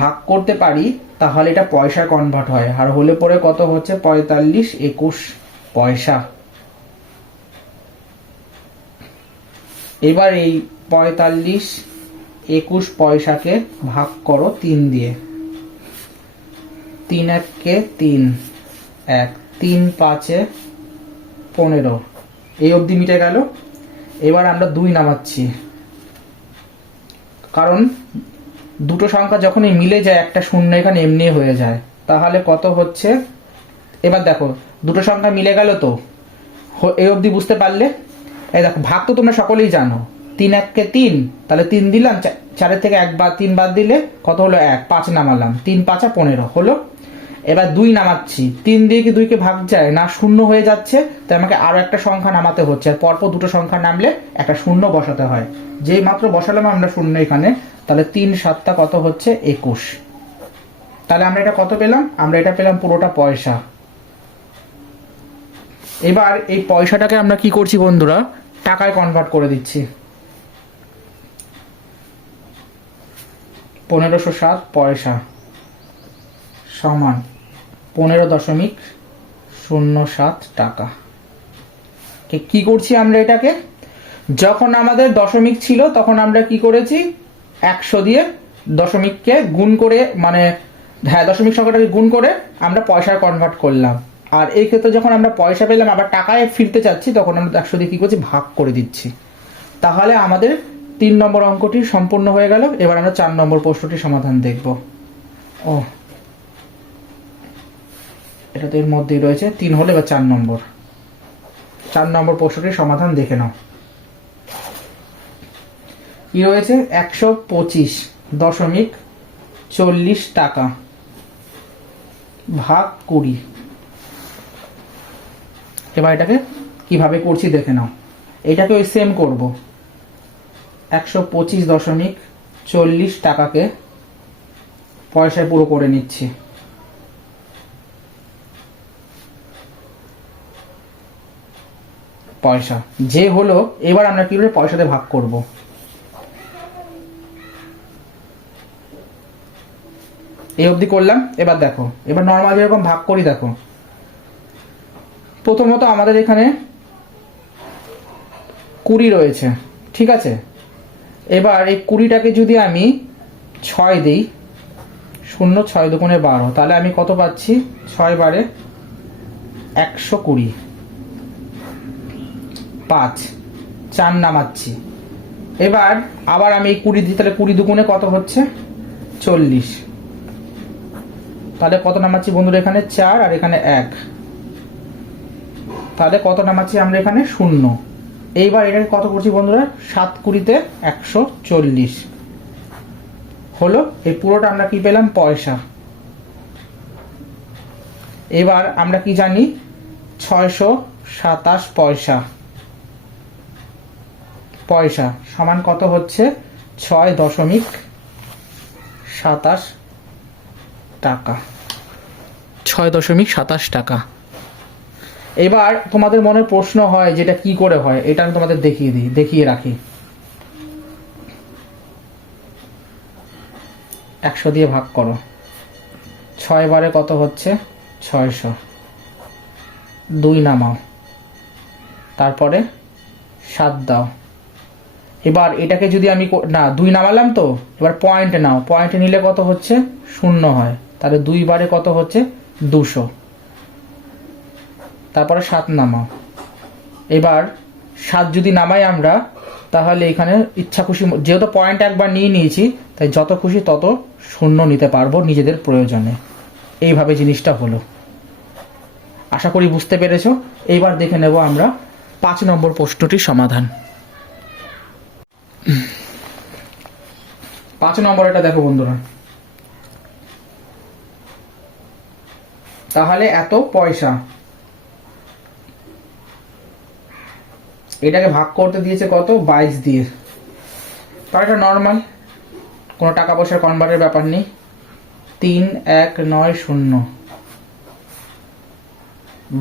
ভাগ করতে পারি তাহলে এটা পয়সা কনভার্ট হয়, আর হলে পরে কত হচ্ছে, 45.21 পয়সা। এবার এই 45.21 পয়সাকে ভাগ করো 3 দিয়ে। 3 1 3, 1 3 5 15, এই অবধি মিটে গেল। এবার আমরা 2 নামাচ্ছি, কারণ দুটো সংখ্যা যখনই মিলে যায় একটা শূন্য এখানে এমনি হয়ে যায়। তাহলে কত হচ্ছে, এবার দেখো দুটো সংখ্যা মিলে গেল, তো এই অবধি বুঝতে পারলে। এই দেখো ভাগ তো তোমরা সকলেই জানো, 3 1 3, তাহলে 3 দিলাম, 4 থেকে 1 বাদ 3 বাদ দিলে কত হলো, 1, 5 নামালাম, 3 5 15 হলো। এবার 2 নামাচ্ছি, 3 দিয়ে কি 2 কে ভাগ যায় না, শূন্য হয়ে যাচ্ছে, তাই আমাকে আরো একটা সংখ্যা নামাতে হচ্ছে, আর পরপর দুটো সংখ্যা নামলে একটা শূন্য বসাতে হয়। যেই মাত্র বসালাম আমরা শূন্য এখানে, তাহলে 3 7 কত হচ্ছে, 21। তাহলে আমরা এটা কত পেলাম, আমরা এটা পেলাম পুরোটা পয়সা। এবার এই পয়সাটাকে আমরা কি করছি বন্ধুরা, টাকায় কনভার্ট করে দিচ্ছি। 1507 পয়সা সমান 15.07 টাকা। কি করছি আমরা এটাকে, যখন আমাদের দশমিক ছিল তখন আমরা কি করেছি, 100 দিয়ে দশমিককে গুণ করে, মানে হ্যাঁ, দশমিক সংখ্যাটাকে গুণ করে আমরা পয়সায় কনভার্ট করলাম। আর এই ক্ষেত্রে যখন আমরা পয়সা পেলাম আবার টাকায় ফিরতে চাচ্ছি, তখন আমরা 100 দিয়ে কী করছি, ভাগ করে দিচ্ছি। তাহলে আমাদের 3 নম্বর অঙ্কটি সম্পূর্ণ হয়ে গেল। এবার আমরা 4 নম্বর প্রশ্নটির সমাধান দেখব। ও, এটা তো এর মধ্যেই রয়েছে, 3 হলে এবার 4 নম্বর প্রশ্নটির সমাধান দেখে নাও। কি রয়েছে, 125.40 টাকা ভাগ 20। এবার এটাকে কিভাবে করছি দেখে নাও। এটাকে ওই সেম করব, 125.40 টাকাকে পয়সায় পুরো করে নিচ্ছি। পয়সা যে হলো, এবার আমরা কিভাবে পয়সাতে ভাগ করব। এই অবধি করলাম। এবার দেখো, এবার নর্মাল যেরকম ভাগ করি দেখো। প্রথমত আমাদের এখানে 20 রয়েছে, ঠিক আছে। এবার এই 20টাকে যদি আমি 6 দিই, 0 6 দুগুণে 12, তাহলে আমি কত পাচ্ছি, 6 বারে 120, 5, 4 নামাচ্ছি। এবার আবার আমি এই 20 দিই, তাহলে 20 দুগুণে কত হচ্ছে, 40। তাহলে কত নামাচ্ছি বন্ধুরা, এখানে 4 আর এখানে 1, তাহলে কত নামাচ্ছি আমরা এখানে, 0। এইবার এটাকে কত করছি বন্ধুরা, 7 20-তে 140 হলো। এই পুরোটা আমরা কি পেলাম, পয়সা। এবার আমরা কি জানি, 627 পয়সা সমান কত হচ্ছে, 6.27 টাকা। 6.27 টাকা। এবার তোমাদের মনে প্রশ্ন হয় যেটা কি করে হয়, এটা আমি তোমাদের দেখিয়ে রাখি। 100 দিয়ে ভাগ করো, 6 বারে কত হচ্ছে, 600, 2 নামাও, তারপরে 7 দাও। এবার এটাকে যদি আমি না 2 নামালাম তো, এবার পয়েন্টে নাও, পয়েন্টে নিলে কত হচ্ছে, 0 হয়। তাহলে 2 বারে কত হচ্ছে, 200, তারপরে 7 নামাও। এবার 7 যদি নামাই আমরা, তাহলে এখানে ইচ্ছা খুশি, যেহেতু পয়েন্ট একবার নিয়ে নিয়েছি, তাই যত খুশি তত 0 নিতে পারবো নিজেদের প্রয়োজনে। এইভাবে জিনিসটা হলো। আশা করি বুঝতে পেরেছো। এইবার দেখে নেব আমরা 5 নম্বর প্রশ্নটির সমাধান। 5 নম্বর এটা দেখো বন্ধুরা। তাহলে এত পয়সা, এটাকে ভাগ করতে দিয়েছে কত, 22 দিয়ে। তাহলে এটা নর্মাল, কোনো টাকা পয়সার কনভার্টের ব্যাপার নেই। 3190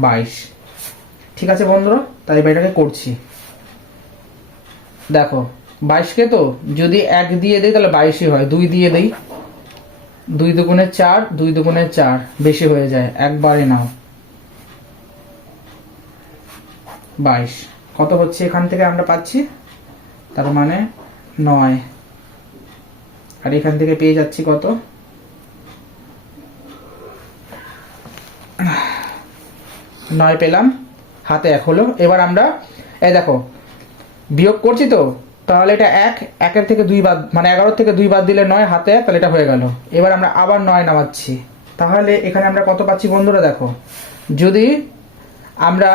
22, ঠিক আছে বন্ধুরা। তাই এটাকে করছি। দেখো 22কে তো যদি 1 দিয়ে দিই তাহলে 22ই হয়, 2 দিয়ে দিই, 2 দুগুণে 4, 2 দুগুণে 4 বেশি হয়ে যায়, একবারে নাও। 22 কত হচ্ছে এখান থেকে আমরা পাচ্ছি, তার মানে 9। আর এখান থেকে পেয়ে যাচ্ছি কত, 9 পেলাম, হাতে 1 হলো। এবার আমরা এই দেখো বিয়োগ করছি তো, তাহলে এটা 1 থেকে 2 বাদ, মানে 11 থেকে 2 বাদ দিলে 9, হাতে 1, তাহলে এটা হয়ে গেল। এবার আমরা আবার 9 নামাচ্ছি। তাহলে এখানে আমরা কত পাচ্ছি বন্ধুরা দেখো, যদি আমরা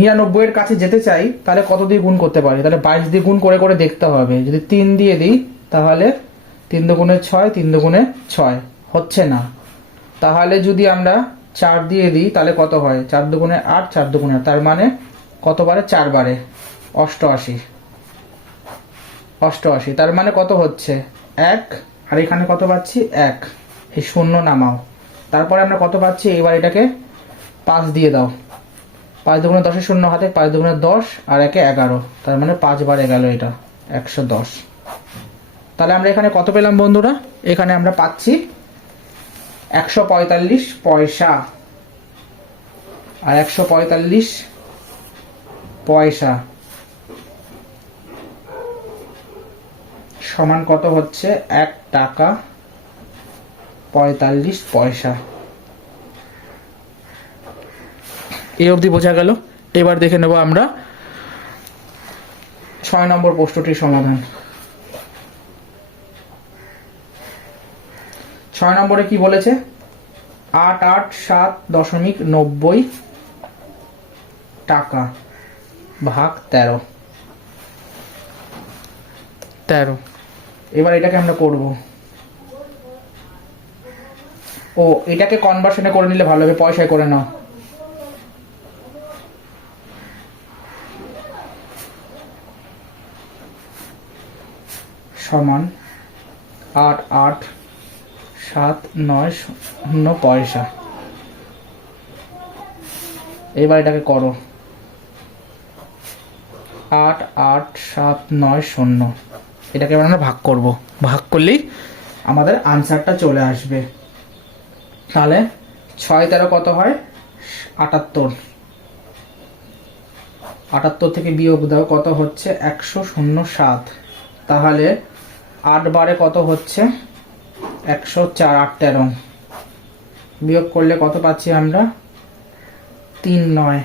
99 এর কাছে যেতে চাই তাহলে কত দিয়ে গুণ করতে পারি, তাহলে 22 দিয়ে গুণ করে করে দেখতে হবে। যদি 3 দিয়ে দিই তাহলে 3 দুগুণে 6, 3 দুগুণে 6 হচ্ছে না। তাহলে যদি আমরা 4 দিয়ে দিই তাহলে কত হয়, 4 দুগুণে 8, 4 দুগুণে, তার মানে কত বারে, 4 বারে 88, তার মানে কত হচ্ছে 1। আর এখানে কত পাচ্ছি, 1। এই 0 নামাও, তারপরে আমরা কত পাচ্ছি, এবার এটাকে 5 দিয়ে দাও, 5 দুগুণে 10, 0 হাতে, 5 দুগুণে 10 আর 1 11, তার মানে 5 বারে গেল এটা 110। তাহলে আমরা এখানে কত পেলাম বন্ধুরা, এখানে আমরা পাচ্ছি 145 পয়সা। আর 145 পয়সা সমান কত হচ্ছে, 1 টাকা 45 পয়সা। এই অবধি বোঝা গেল। এবার দেখে নেব আমরা 6 নম্বর প্রশ্নটির সমাধান। 6 নম্বরে কি বলেছে? 887.90 টাকা ভাগ 13। এবার এটাকে আমরা করব। ও এটাকে কনভার্সনে করে নিলে ভালো হবে, পয়সায় করে নাও। সমান 8879 পয়সা। এবার এটাকে করো। 88790, এটাকে এবার আমরা ভাগ করব। ভাগ করলেই আমাদের আনসারটা চলে আসবে। তাহলে 6 13 কত হয়? 78। 78 থেকে বিয়োগ দাও, কত হচ্ছে? 100.07। তাহলে 8 বারে কত হচ্ছে? 104। 8 13 বিয়োগ করলে কত পাচ্ছি আমরা? 3 9।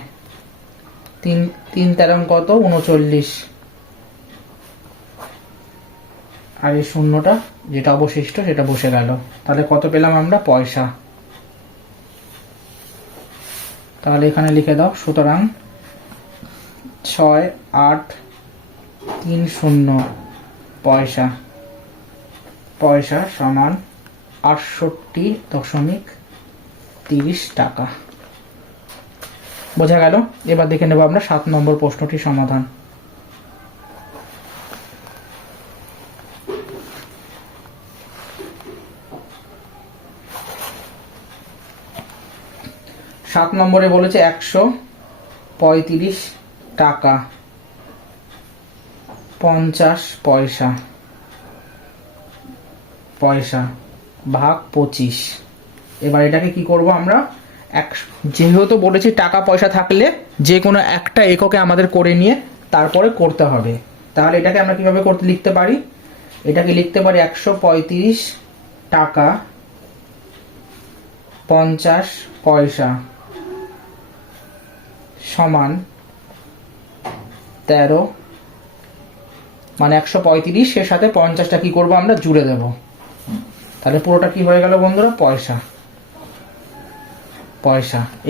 3 13 কত? 39। আর এই শূন্যটা যেটা অবশিষ্ট সেটা বসে গেল। তাহলে কত পেলাম আমরা? পয়সা। তাহলে এখানে লিখে দাও। সুতরাং 6830 পয়সা পয়সা সমান 68.30 টাকা। বোঝা গেল। এবার দেখে নেব আমরা 7 নম্বর প্রশ্নটির সমাধান। 7 নম্বরে বলেছে 135 টাকা 50 পয়সা ভাগ 25। এবার এটাকে কি করব আমরা? যেহেতু বলেছি টাকা পয়সা থাকলে যে কোনো একটা এককে আমাদের করে নিয়ে তারপরে করতে হবে। তাহলে এটাকে আমরা কিভাবে লিখতে পারি? এটাকে লিখতে পারি 135 টাকা 50 পয়সা সমান 13, মানে 135 এর সাথে 50টা কি করব আমরা? জুড়ে দেব। তাহলে পুরোটা কি হয়ে গেল বন্ধুরা? পয়সা।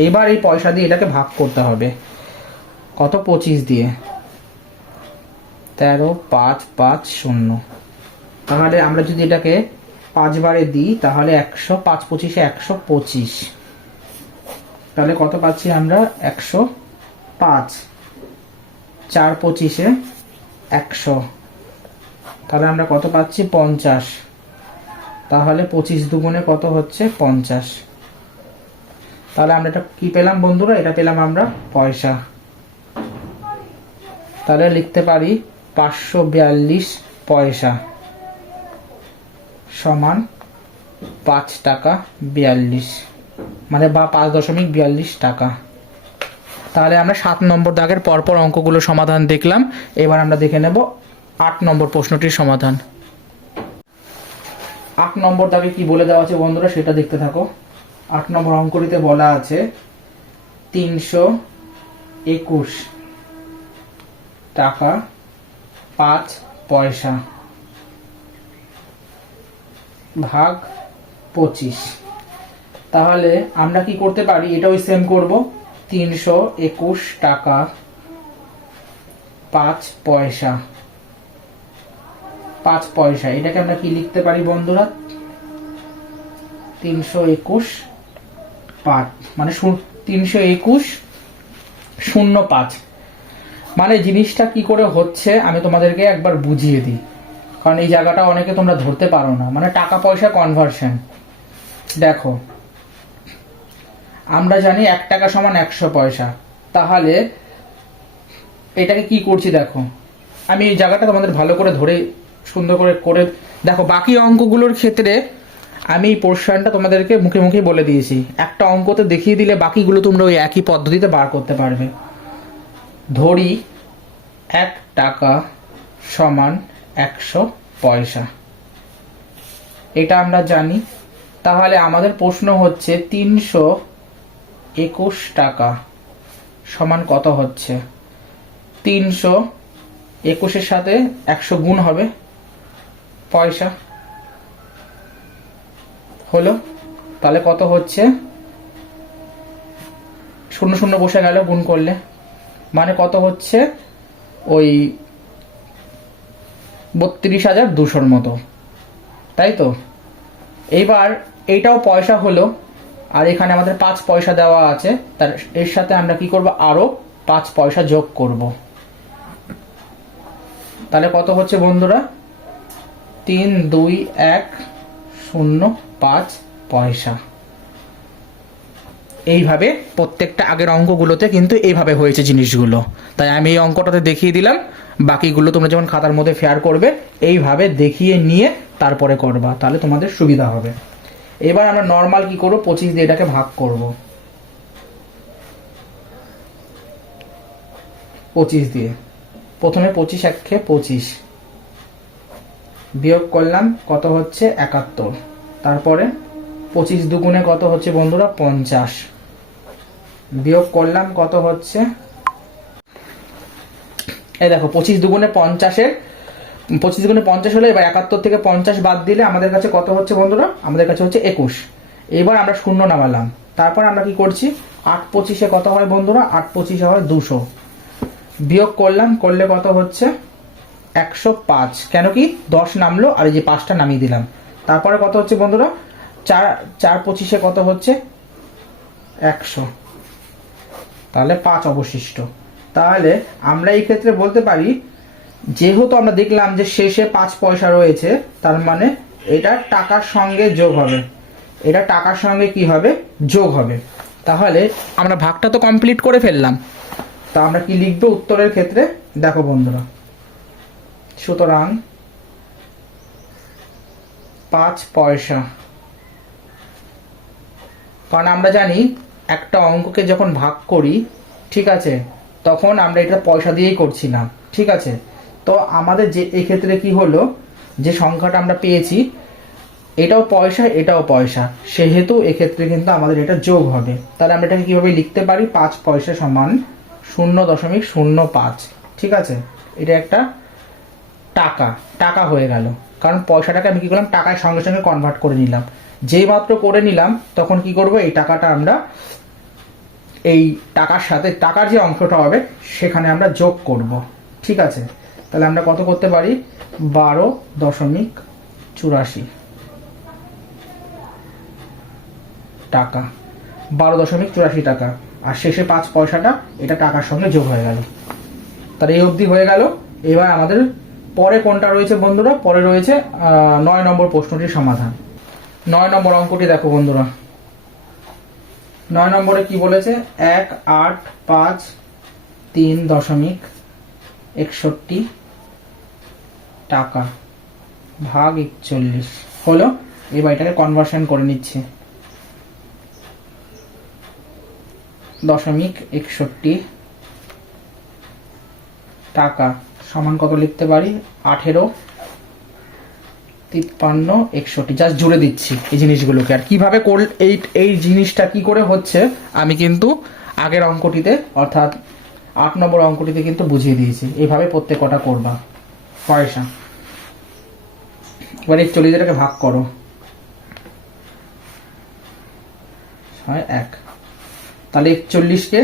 এইবার এই পয়সা দিয়ে এটাকে ভাগ করতে হবে। কত? 25 দিয়ে। 13 5 5 0। তাহলে আমরা যদি এটাকে 5 বারে দিই তাহলে 100, 5 25 125। তাহলে কত পাচ্ছি আমরা? 105। 4 25 100। তাহলে আমরা কত পাচ্ছি? 50। তাহলে 25 দুগুণে কত হচ্ছে? 50। তাহলে আমরা এটা কি পেলাম বন্ধুরা? এটা পেলাম আমরা পয়সা। তাহলে লিখতে পারি 542 পয়সা সমান 5 টাকা 42, মানে বা 5.42 টাকা। তাহলে আমরা 7 নম্বর দাগের পরপর অঙ্কগুলো সমাধান দেখলাম। এবার আমরা দেখে নেব 8 নম্বর প্রশ্নটির সমাধান। 8 নম্বর দাগে কি বলে দেওয়া আছে বন্ধুরা সেটা দেখতে থাকো। 8 নম্বর অঙ্কটিতে বলা আছে 321 টাকা 5 পয়সা ভাগ 25। তাহলে আমরা কি করতে পারি? এটাও সেম করব। 321 টাকা 5 পয়সা এটাকে আমরা কি লিখতে পারি বন্ধুরা? 321 5, মানে 321 05। মানে জিনিসটা কি করে হচ্ছে আমি তোমাদেরকে একবার বুঝিয়ে দিই, কারণ এই জায়গাটা অনেকে তোমরা ধরতে পারো না। মানে টাকা পয়সা কনভার্সন। দেখো আমরা জানি 1 টাকা সমান 100 পয়সা। তাহলে এটাকে কি করছি দেখো, আমি এই জায়গাটা তোমাদের ভালো করে ধরে সুন্দর করে দেখো। বাকি অঙ্কগুলোর ক্ষেত্রে আমি এই পোর্শনটা তোমাদেরকে মুখে মুখে বলে দিয়েছি। একটা অঙ্কতে দেখিয়ে দিলে বাকিগুলো তোমরা ওই একই পদ্ধতিতে বার করতে পারবে। ধরি 1 টাকা সমান 100 পয়সা, এটা আমরা জানি। তাহলে আমাদের প্রশ্ন হচ্ছে 321 টাকা সমান কত হচ্ছে? 321-এর সাথে 100 গুণ হবে পয়সা, হলো। তাহলে কত হচ্ছে? 0 0 বসে গেল গুণ করলে, মানে কত হচ্ছে? ওই 32,200-র মতো, তাই তো। এইবার এইটাও পয়সা হলো, আর এখানে আমাদের 5 পয়সা দেওয়া আছে, তার এর সাথে আমরা কি করব? আরো 5 পয়সা যোগ করব। তাহলে কত হচ্ছে বন্ধুরা? 32105 পয়সা। এইভাবে প্রত্যেকটা আগের অঙ্কগুলোতে কিন্তু এইভাবে হয়েছে জিনিসগুলো, তাই আমি এই অঙ্কটাতে দেখিয়ে দিলাম। বাকিগুলো তোমরা যখন খাতার মধ্যে ফেয়ার করবে এইভাবে দেখিয়ে নিয়ে তারপরে করবা, তাহলে তোমাদের সুবিধা হবে। এবার আমরা নর্মাল কি করব? 25 দিয়ে এটাকে ভাগ করব। 25 দিয়ে প্রথমে 25 একে 25 বিয়োগ করলাম, কত হচ্ছে? 71। তারপরে 25 দুগুণে কত হচ্ছে বন্ধুরা? 50 বিয়োগ করলাম, কত হচ্ছে? এই দেখো 25 দুগুণে 50-এর 25 দুগুণে 50 হলো। এবার 71 থেকে 50 বাদ দিলে আমাদের কাছে কত হচ্ছে বন্ধুরা? আমাদের কাছে হচ্ছে 21। এবার আমরা শূন্য নামালাম, তারপর আমরা কি করছি? 8 25-এ কত হয় বন্ধুরা? 8 25-এ হয় 200। বিয়োগ করলাম, করলে কত হচ্ছে? 105। কেন কি? 10 নামলো আর এই যে 5টা নামিয়ে দিলাম। তারপরে কত হচ্ছে বন্ধুরা? 4 25-এ কত হচ্ছে? 100। তাহলে 5 অবশিষ্ট। তাহলে আমরা এই ক্ষেত্রে বলতে পারি, যেহেতু আমরা দেখলাম যে শেষে 5 পয়সা রয়েছে, তার মানে এটা টাকার সঙ্গে যোগ হবে, এটা টাকার সঙ্গে কি হবে? যোগ হবে। তাহলে আমরা ভাগটা তো কমপ্লিট করে ফেললাম। তা আমরা কি লিখবো উত্তরের ক্ষেত্রে? দেখো বন্ধুরা, সুতরাং 5 পয়সা, কারণ আমরা জানি একটা অঙ্ককে যখন ভাগ করি, ঠিক আছে, তখন আমরা এটা পয়সা দিয়েই করছিলাম, ঠিক আছে। তো আমাদের যে এই ক্ষেত্রে কি হলো, যে সংখ্যাটা আমরা পেয়েছি এটাও পয়সা এটাও পয়সা, সেহেতু এক্ষেত্রে কিন্তু আমাদের এটা যোগ হবে। তাহলে আমরা এটাকে কিভাবে লিখতে পারি? 5 পয়সা সমান 0.05, ঠিক আছে। এটা একটা টাকা, টাকা হয়ে গেল, কারণ পয়সাটাকে আমি কি করলাম? টাকায় সঙ্গে সঙ্গে কনভার্ট করে নিলাম। যেই মাত্র করে নিলাম তখন কি করব? এই টাকাটা আমরা এই টাকার সাথে টাকার যে অংশটা হবে সেখানে আমরা যোগ করব, ঠিক আছে। তাহলে আমরা কত করতে পারি? 12.84 টাকা, 12.84 টাকা, আর শেষে 5 পয়সাটা এটা টাকার সঙ্গে যোগ হয়ে গেল। তাহলে এই অবধি হয়ে গেল। এবার আমাদের পরে কোনটা রয়েছে বন্ধুরা? পরে রয়েছে 9 নম্বর প্রশ্নটির সমাধান। 9 নম্বর অঙ্কটি দেখো বন্ধুরা, 9 নম্বরে কি বলেছে? 1,853.61 টাকা ভাগ 41 হলো। এবার এটাকে কনভার্সন করে নিচ্ছে। 0.61 টাকা সমান কত লিখতে পারি? 185361। জাস্ট জুড়ে দিচ্ছি এই জিনিসগুলোকে। আর কিভাবে এই জিনিসটা কি করে হচ্ছে আমি কিন্তু আগের অঙ্কটিতে অর্থাৎ 8 নম্বর অঙ্কটিতে কিন্তু বুঝিয়ে দিয়েছি। এইভাবে প্রত্যেক কটা করবা পয়সা। এবার 41-টাকে ভাগ করো, হয় 1। তাহলে 41-কে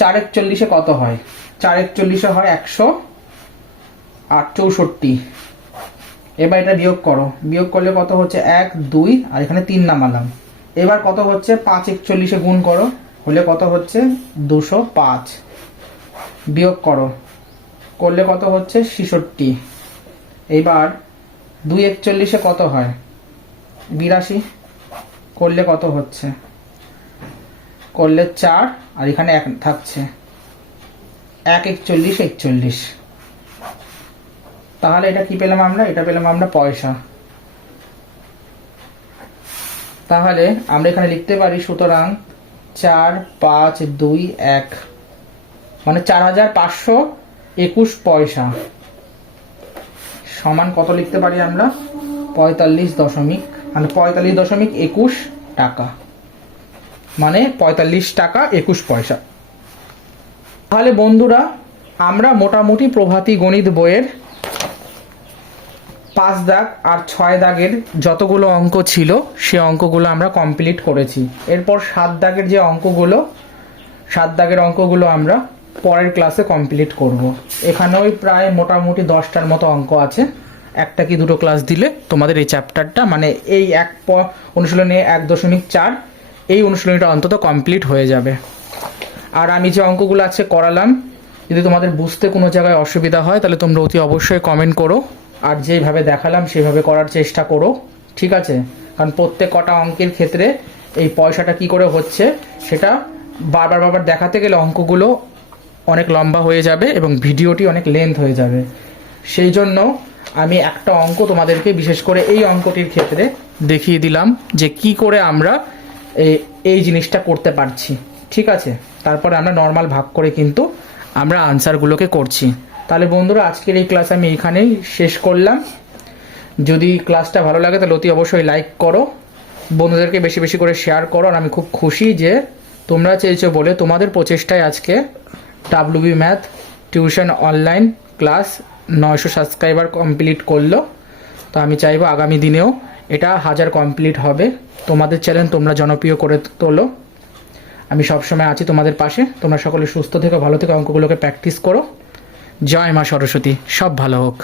4 41-এ কত হয়? 4 41-এ হয় 164। এবার এটা বিয়োগ করো, বিয়োগ করলে কত হচ্ছে? 1 2 আর এখানে 3 নামালাম। এবার কত হচ্ছে? 5 41-এ গুণ করো, হলে কত হচ্ছে? 205। বিয়োগ করো, করলে কত হচ্ছে? 66। এবার 2 41-এ কত হয়? 82। করলে কত হচ্ছে? করলে 4 আর এখানে 1 থাকছে, 1 41 41। তাহলে এটা কি পেলাম আমরা? এটা পেলাম আমরা পয়সা। তাহলে আমরা এখানে লিখতে পারি, সুতরাং 4 5 2 1 মানে 4521 পয়সা সমান কত লিখতে পারি আমরা? 45.85 মানে 45.21 টাকা, মানে 45 টাকা 21 পয়সা। তাহলে বন্ধুরা আমরা মোটামুটি প্রভাতী গণিত বইয়ের 5 দাগ আর 6 দাগের যতগুলো অঙ্ক ছিল সে অঙ্কগুলো আমরা কমপ্লিট করেছি। এরপর 7 দাগের যে অঙ্কগুলো, 7 দাগের অঙ্কগুলো আমরা পরের ক্লাসে কমপ্লিট করব। এখানেও প্রায় মোটামুটি 10টার মতো অঙ্ক আছে। একটা কি দুটো ক্লাস দিলে তোমাদের এই চ্যাপ্টারটা, মানে এই অনুশীলনী 1.4 এই অনুশীলনীটা অন্তত কমপ্লিট হয়ে যাবে। আর আমি যে অঙ্কগুলো আছে করালাম, যদি তোমাদের বুঝতে কোনো জায়গায় অসুবিধা হয় তাহলে তোমরা অতি অবশ্যই কমেন্ট করো, আর যেইভাবে দেখালাম সেভাবে করার চেষ্টা করো, ঠিক আছে? কারণ প্রত্যেক কটা অঙ্কের ক্ষেত্রে এই পয়সাটা কি করে হচ্ছে সেটা বারবার দেখাতে গেলে অঙ্কগুলো অনেক লম্বা হয়ে যাবে এবং ভিডিওটি অনেক লেন্থ হয়ে যাবে। সেই জন্য আমি একটা অঙ্ক তোমাদেরকে বিশেষ করে এই অঙ্কটির ক্ষেত্রে দেখিয়ে দিলাম যে কি করে আমরা এই জিনিসটা করতে পারছি, ঠিক আছে? তারপরে আমরা নর্মাল ভাগ করে কিন্তু আমরা আনসারগুলোকে করছি। তাহলে বন্ধুরা আজকের এই ক্লাস আমি এখানেই শেষ করলাম। যদি ক্লাসটা ভালো লাগে তাহলে অতি অবশ্যই লাইক করো, বন্ধুদেরকে বেশি বেশি করে শেয়ার করো। আর আমি খুব খুশি যে তোমরা চেয়েছো বলে তোমাদের প্রচেষ্টায় আজকে WB math tuition online class 900 subscriber complete করলো। তো আমি চাইবো আগামী দিনেও এটা 1000 কমপ্লিট হবে। তোমাদের চ্যানেল তোমরা জনপ্রিয় করে তোলো। আমি সবসময় আছি তোমাদের পাশে। তোমরা সকলে সুস্থ থেকো, ভালো থেকো, অঙ্কগুলোকে প্র্যাকটিস করো। জয় মা সরস্বতী, সব ভালো হোক।